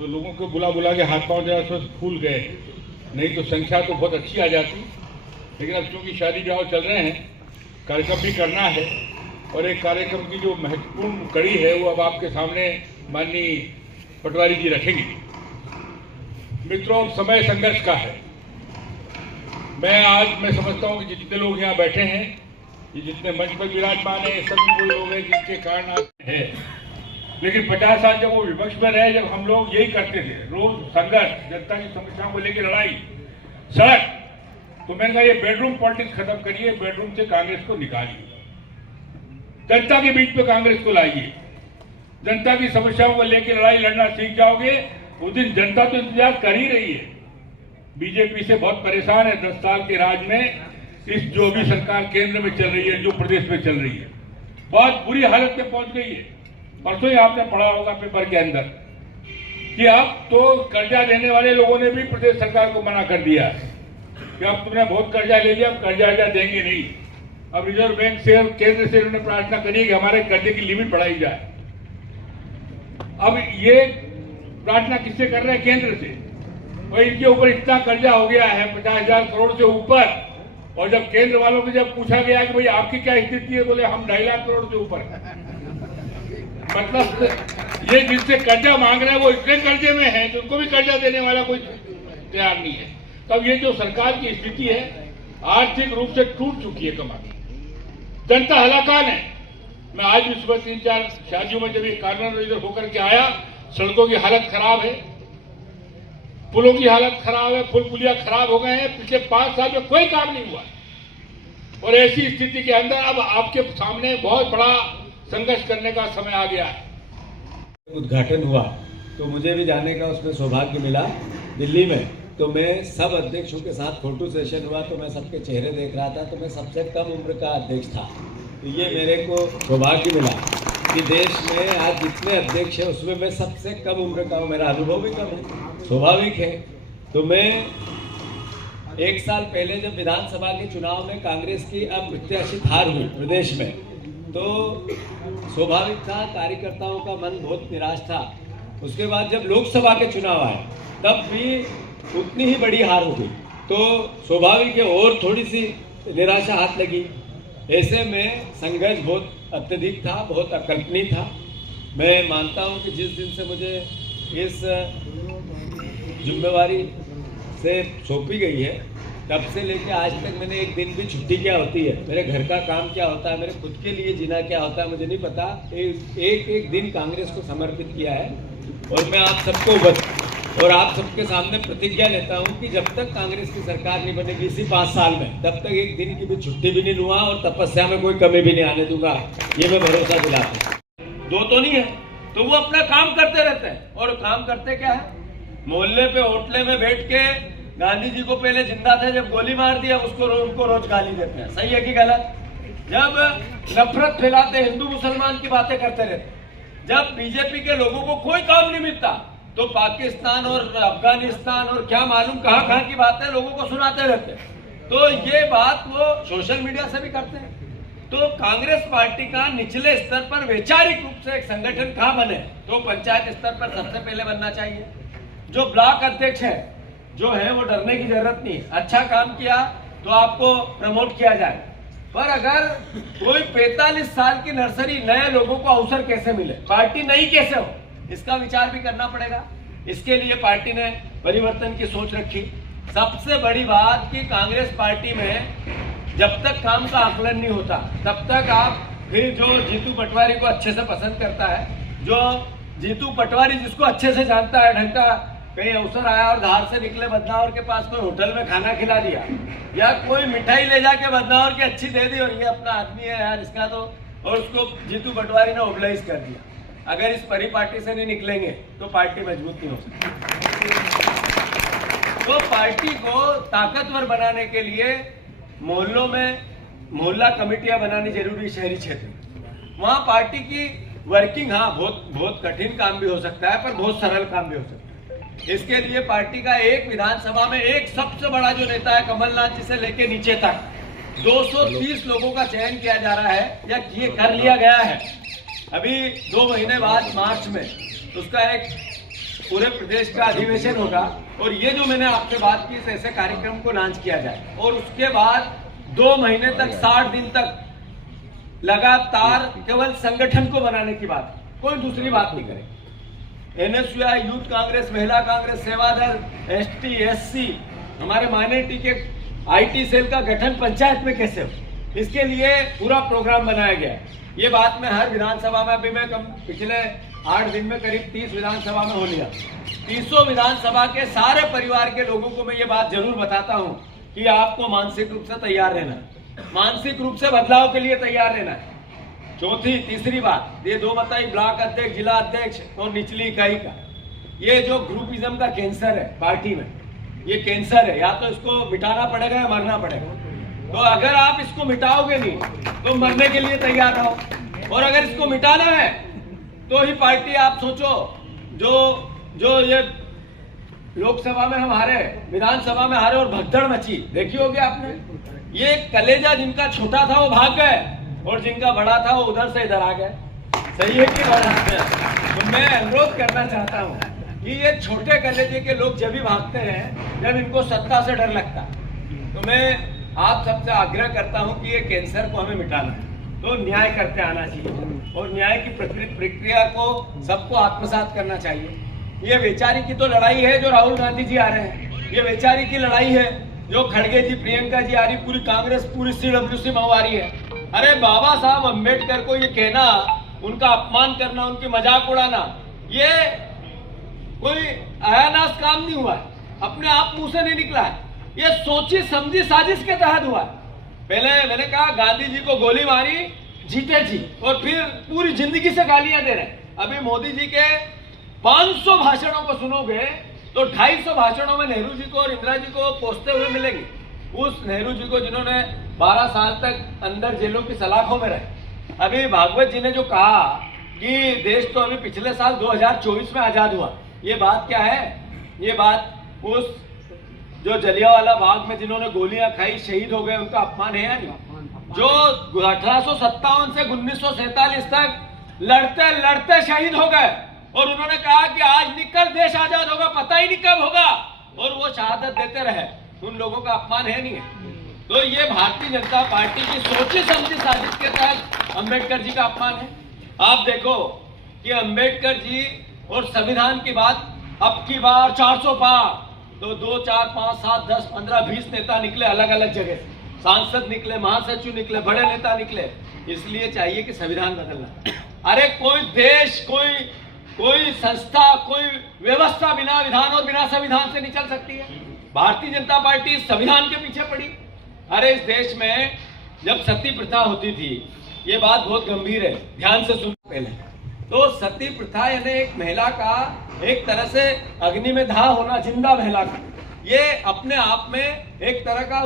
तो लोगों को बुला बुला के हाथ पांव जरा फूल गए, नहीं तो संख्या तो बहुत अच्छी आ जाती। लेकिन अब चूँकि शादी ब्याह चल रहे हैं, कार्यक्रम भी करना है, और एक कार्यक्रम की जो महत्वपूर्ण कड़ी है वो अब आपके सामने माननीय पटवारी जी रखेंगे। मित्रों, समय संघर्ष का है। मैं समझता हूँ कि जितने लोग यहाँ बैठे हैं, ये जितने मंच पर विराजमान है, सभी वो लोग हैं जिनके कारण आज है। लेकिन 50 साल जब वो विपक्ष में रहे, जब हम लोग यही करते थे, रोज संघर्ष, जनता की समस्याओं को लेकर लड़ाई, सड़क, तो मैंने कहा ये बेडरूम पॉलिटिक्स खत्म करिए, बेडरूम से कांग्रेस को निकालिए, जनता के बीच में कांग्रेस को लाइए। जनता की समस्याओं को लेकर लड़ाई लड़ना सीख जाओगे, उस दिन जनता तो इंतजार कर ही रही है। बीजेपी से बहुत परेशान है 10 साल के राज में। इस जो भी सरकार केंद्र में चल रही है, जो प्रदेश में चल रही है, बहुत बुरी हालत में पहुंच गई है। परसों ही आपने पढ़ा होगा पेपर के अंदर कि अब तो कर्जा देने वाले लोगों ने भी प्रदेश सरकार को मना कर दिया है कि अब तुमने बहुत कर्जा ले लिया, अब कर्जा देंगे नहीं। अब रिजर्व बैंक से, केंद्र से उन्होंने प्रार्थना करी कि हमारे कर्जे की लिमिट बढ़ाई जाए। अब ये प्रार्थना किससे कर रहे हैं? केंद्र से। और इनके ऊपर इतना कर्जा हो गया है 50,000 करोड़ से ऊपर, और जब केंद्र वालों को जब पूछा गया कि भाई आपकी क्या स्थिति है, बोले हम 2.5 लाख करोड़ से ऊपर। मतलब ये जिनसे कर्जा मांग रहे हैं वो इतने कर्जे में हैं कि उनको भी कर्जा देने वाला कोई तैयार नहीं है। तब ये जो सरकार की स्थिति है, आर्थिक रूप से टूट चुकी है कमाल। जनता हलाकान है। मैं आज भी सुबह 3-4 शादियों में जब ये कार्नर इधर होकर के आया, सड़कों की हालत खराब है, पुलों की हालत खराब है, पुल पुलिया खराब हो गए हैं। पिछले 5 साल में कोई काम नहीं हुआ, और ऐसी स्थिति के अंदर अब आपके सामने बहुत बड़ा संघर्ष करने का समय आ गया है। उद्घाटन हुआ तो मुझे भी जाने का उसमें सौभाग्य मिला दिल्ली में। तो मैं सब अध्यक्षों के साथ फोटो सेशन हुआ, तो मैं सबके चेहरे देख रहा था, तो मैं सबसे कम उम्र का अध्यक्ष था। तो ये मेरे को सौभाग्य मिला कि देश में आज जितने अध्यक्ष हैं उसमें मैं सबसे कम उम्र का हूँ। मेरा अनुभव भी कम है, स्वाभाविक है। तो मैं 1 साल पहले जब विधानसभा के चुनाव में कांग्रेस की अप्रत्याशित हार हुई प्रदेश में, तो स्वाभाविक था, कार्यकर्ताओं का मन बहुत निराश था। उसके बाद जब लोकसभा के चुनाव आए तब भी उतनी ही बड़ी हार हो गई, तो स्वाभाविक है और थोड़ी सी निराशा हाथ लगी। ऐसे में संघर्ष बहुत अत्यधिक था, बहुत अकल्पनीय था। मैं मानता हूं कि जिस दिन से मुझे इस जिम्मेवारी से सौंपी गई है, तब से लेके आज तक मैंने एक दिन भी छुट्टी क्या होती है, मेरे घर का काम क्या होता है, मेरे खुद के लिए जीना क्या होता है, मुझे नहीं पता। एक दिन कांग्रेस को समर्पित किया है। और मैं आप सबको और आप सबके सामने प्रतिज्ञा लेता हूं कि जब तक कांग्रेस की सरकार नहीं बनेगी इसी 5 साल में, तब तक एक दिन की भी छुट्टी भी नहीं लूंगा और तपस्या में कोई कमी भी नहीं आने दूंगा। ये मैं भरोसा दिलाता हूँ। 2 तो नहीं है, तो वो अपना काम करते रहते हैं। और काम करते क्या है? मोहल्ले पे होटले में बैठ के गांधी जी को पहले जिंदा थे, जब गोली मार दिया उनको रोज गाली देते हैं। सही है कि गलत? जब नफरत फैलाते, हिंदू मुसलमान की बातें करते रहते, जब बीजेपी के लोगों को कोई काम नहीं मिलता तो पाकिस्तान और अफगानिस्तान और क्या मालूम कहां की बातें लोगों को सुनाते रहते। तो ये बात वो सोशल मीडिया से भी करते हैं। तो कांग्रेस पार्टी का निचले स्तर पर वैचारिक रूप से एक संगठन कहां बने, तो पंचायत स्तर पर सबसे पहले बनना चाहिए। जो ब्लॉक अध्यक्ष है जो है वो डरने की जरूरत नहीं है। अच्छा काम किया तो आपको प्रमोट किया जाए, पर अगर कोई 45 साल की नर्सरी नए लोगों को अवसर कैसे मिले, पार्टी नई कैसे हो, इसका विचार भी करना पड़ेगा। इसके लिए पार्टी ने परिवर्तन की सोच रखी। सबसे बड़ी बात कि कांग्रेस पार्टी में जब तक काम का आकलन नहीं होता तब तक आप फिर जो जीतू पटवारी को अच्छे से पसंद करता है, जो जीतू पटवारी जिसको अच्छे से जानता है, ढंग का कहीं अवसर आया और धार से निकले बदनावर के पास कोई होटल में खाना खिला दिया या कोई मिठाई ले जाके बदनावर की अच्छी दे दी और ये अपना आदमी है यार इसका तो, और उसको जीतू पटवारी ने ओबलाइज कर दिया। अगर इस परिपाटी से नहीं निकलेंगे तो पार्टी मजबूत नहीं हो सकती। तो पार्टी को ताकतवर बनाने के लिए मोहल्लों में मोहल्ला कमेटियां बनानी जरूरी है। शहरी क्षेत्र वहां पार्टी की वर्किंग, हाँ बहुत कठिन काम भी हो सकता है पर बहुत सरल काम भी हो सकता है। इसके लिए पार्टी का एक विधानसभा में एक सबसे बड़ा जो नेता है कमलनाथ जी से लेके नीचे तक 230 लोगों का चयन किया जा रहा है या कर लिया गया है। अभी 2 महीने बाद मार्च में उसका एक पूरे प्रदेश का अधिवेशन होगा और ये जो मैंने आपसे बात की, इस ऐसे कार्यक्रम को लॉन्च किया जाए और उसके बाद 2 महीने तक 60 दिन तक लगातार केवल संगठन को बनाने की बात, कोई दूसरी बात नहीं करें। एनएसयूआई, यूथ कांग्रेस, महिला कांग्रेस, सेवादल, एसटी, एससी, हमारे माइनॉरिटी के आईटी सेल का गठन पंचायत में कैसे हो, इसके लिए पूरा प्रोग्राम बनाया गया है। ये बात मैं हर विधानसभा में, अभी मैं पिछले 8 दिन में करीब 30 विधानसभा में हो लिया। 30 विधानसभा के सारे परिवार के लोगों को मैं ये बात जरूर बताता हूँ कि आपको मानसिक रूप से तैयार रहना है, मानसिक रूप से बदलाव के लिए तैयार रहना है। तीसरी बात, ये 2 बताई ब्लॉक अध्यक्ष, जिला अध्यक्ष और निचली इकाई का, ये जो ग्रुपिज्म का कैंसर है पार्टी में, ये कैंसर है, या तो इसको मिटाना पड़ेगा या मरना पड़ेगा। तो अगर आप इसको मिटाओगे नहीं तो मरने के लिए तैयार रहो, और अगर इसको मिटाना है तो ही पार्टी आप सोचो। जो ये लोकसभा में हम हारे, विधानसभा में हारे और भगदड़ मची, देखी होगी आपने। ये कलेजा जिनका छोटा था वो भाग गए और जिनका बड़ा था वो उधर से इधर आ गए। सही है कि गलत? तो मैं अनुरोध करना चाहता हूँ कि ये छोटे कलेजे के लोग जब भी भागते हैं जब इनको सत्ता से डर लगता है। तो मैं आप सबसे आग्रह करता हूं कि ये कैंसर को हमें मिटाना है तो न्याय करते आना चाहिए और न्याय की प्रक्रिया को सबको आत्मसात करना चाहिए। ये वैचारिक की तो लड़ाई है जो राहुल गांधी जी आ रहे हैं, ये वैचारिक की लड़ाई है जो खड़गे जी, प्रियंका जी आ रही, पूरी कांग्रेस, पूरी CWC मऊ आ रही है। अरे बाबा साहब अम्बेडकर को ये कहना, उनका अपमान करना, उनकी मजाक उड़ाना, ये कोई अयानाश काम नहीं हुआ है, अपने आप मुंह से नहीं निकला है, ये सोची समझी साजिश के तहत हुआ। पहले मैंने कहा गांधी जी को गोली मारी, जीते जी, और फिर पूरी जिंदगी से गालियां दे रहे हैं। अभी मोदी जी के 500 भाषणों को सुनोगे तो 250 भाषणों में नेहरू जी को और इंदिरा जी को कोसते हुए मिलेंगे। उस नेहरू जी को जिन्होंने 12 साल तक अंदर जेलों की सलाखों में रहे। अभी भागवत जी ने जो कहा कि देश तो अभी पिछले साल 2024 में आजाद हुआ, ये बात क्या है? ये बात उस जो जलियांवाला बाग में जिन्होंने गोलियां खाई, शहीद हो गए, उनका अपमान है या नहीं? जो 1857 से 1947 तक लड़ते लड़ते शहीद हो गए और उन्होंने कहा कि आज निकल देश आजाद होगा, पता ही नहीं कब होगा, और वो शहादत देते रहे, उन लोगों का अपमान है नहीं है? तो ये भारतीय जनता पार्टी की सोची समझी साजिश के तहत अंबेडकर जी का अपमान है। आप देखो कि अंबेडकर जी और संविधान की बात अब की बार 400 पार, तो 2, 4, 5, 7, 10, 15, 20 नेता निकले अलग अलग जगह, सांसद निकले, महासचिव निकले, बड़े नेता निकले। इसलिए चाहिए कि संविधान बदलना। अरे कोई देश, कोई संस्था, कोई व्यवस्था बिना विधान और बिना संविधान से नहीं चल सकती है। भारतीय जनता पार्टी संविधान के पीछे पड़ी। अरे इस देश में जब सती प्रथा होती थी, ये बात बहुत गंभीर है, ध्यान से सुन। पहले तो सती प्रथा यानी एक महिला का एक तरह से अग्नि में दाह होना, जिंदा महिला का, ये अपने आप में एक तरह का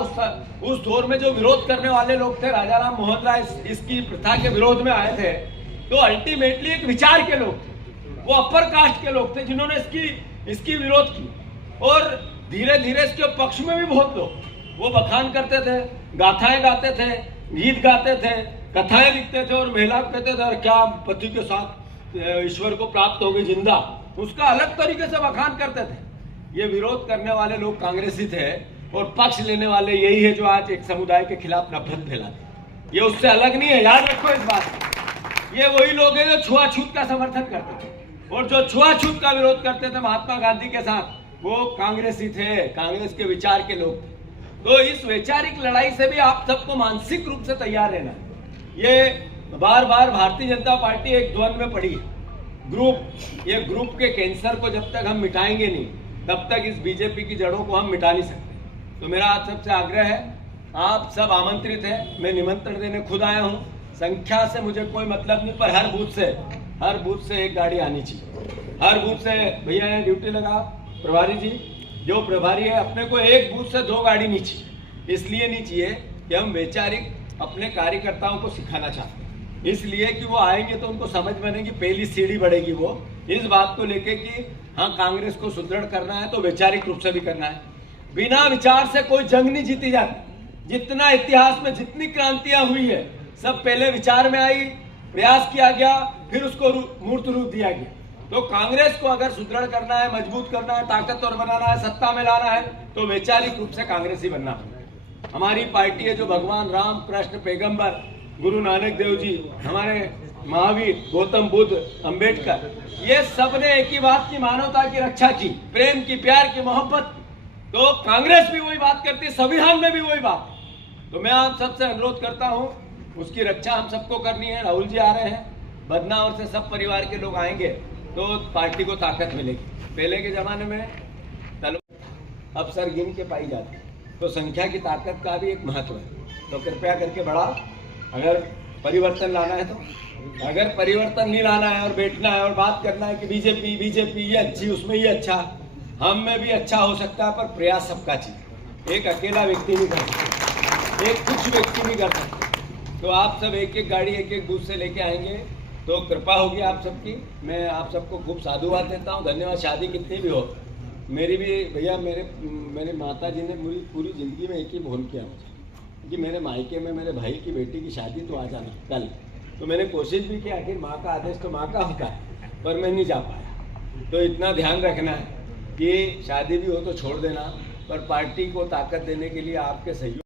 उस दौर में जो विरोध करने वाले लोग थे, राजा राम मोहन राय इसकी प्रथा के विरोध में आए थे, तो अल्टीमेटली एक विचार के लोग थे, वो अपर कास्ट के लोग थे जिन्होंने इसकी विरोध की। और धीरे धीरे इसके पक्ष में भी बहुत लोग वो बखान करते थे, गाथाएं गाते थे, गीत गाते थे, कथाएं लिखते थे और महिला कहते थे और क्या पति के साथ ईश्वर को प्राप्त हो गई जिंदा, उसका अलग तरीके से बखान करते थे। ये विरोध करने वाले लोग कांग्रेसी थे और पक्ष लेने वाले यही है जो आज एक समुदाय के खिलाफ नफरत फैलाते। ये उससे अलग नहीं है, याद रखो इस बात को। ये वही लोग हैं जो छुआछूत का समर्थन करते थे, और जो छुआछूत का विरोध करते थे महात्मा गांधी के साथ, वो कांग्रेसी थे, कांग्रेस के विचार के लोग थे। तो इस वैचारिक लड़ाई से भी आप सबको मानसिक रूप से तैयार रहना है। ये बार बार भारतीय जनता पार्टी एक द्वंद में पड़ी है। ये ग्रुप के कैंसर को जब तक हम मिटाएंगे नहीं, तब तक इस बीजेपी की जड़ों को हम मिटा नहीं सकते। तो मेरा आप सबसे आग्रह है, आप सब आमंत्रित हैं, मैं निमंत्रण देने खुद आया हूं। संख्या से मुझे कोई मतलब नहीं, पर हर बूथ से एक गाड़ी आनी चाहिए। हर बूथ से भैया ड्यूटी लगा, प्रभारी जी जो प्रभारी है, अपने को एक बूथ से 2 गाड़ी नहीं चाहिए। इसलिए नहीं चाहिए कि हम वैचारिक अपने कार्यकर्ताओं को सिखाना चाहते हैं, इसलिए कि वो आएंगे तो उनको समझ बनेगी, पहली सीढ़ी बढ़ेगी वो इस बात को लेके कि हाँ कांग्रेस को सुदृढ़ करना है तो वैचारिक रूप से भी करना है। बिना विचार से कोई जंग नहीं जीती जाती। जितना इतिहास में जितनी क्रांतियां हुई है, सब पहले विचार में आई, प्रयास किया गया, फिर उसको मूर्त रूप दिया गया। तो कांग्रेस को अगर सुदृढ़ करना है, मजबूत करना है, ताकतवर बनाना है, सत्ता में लाना है, तो वैचारिक रूप से कांग्रेस ही बनना है। हमारी पार्टी है जो भगवान राम, कृष्ण, पैगंबर, गुरु नानक देव जी, हमारे महावीर, गौतम बुद्ध, अंबेडकर, ये सब ने एक ही बात की, मानवता की रक्षा की, प्रेम की, प्यार की, मोहब्बत। तो कांग्रेस भी वही बात करती है, संविधान में भी वही बात। तो मैं आप सबसे अनुरोध करता हूं, उसकी रक्षा हम सबको करनी है। राहुल जी आ रहे हैं, बदनावर से सब परिवार के लोग आएंगे तो पार्टी को ताकत मिलेगी। पहले के जमाने में अब सर गिन के पाई जाती, तो संख्या की ताकत का भी एक महत्व है। तो कृपया करके बढ़ाओ, अगर परिवर्तन लाना है तो। अगर परिवर्तन नहीं लाना है और बैठना है और बात करना है कि बीजेपी ये अच्छी, उसमें ये अच्छा, हम में भी अच्छा हो सकता है, पर प्रयास सबका चाहिए। एक अकेला व्यक्ति नहीं कर सकता, एक कुछ व्यक्ति नहीं कर सकता। तो आप सब एक एक गाड़ी, एक एक बूथ से लेके आएंगे तो कृपा होगी आप सबकी। मैं आप सबको खूब साधुवाद देता हूँ, धन्यवाद। शादी कितनी भी हो, मेरी भी भैया, मेरे माता जी ने मेरी पूरी ज़िंदगी में एक ही फोन किया मुझे कि मेरे मायके में मेरे भाई की बेटी की शादी, तो आ जाना कल। तो मैंने कोशिश भी की, आखिर माँ का आदेश तो माँ का होता है, पर मैं नहीं जा पाया। तो इतना ध्यान रखना है कि शादी भी हो तो छोड़ देना, पर पार्टी को ताकत देने के लिए आपके सहयोग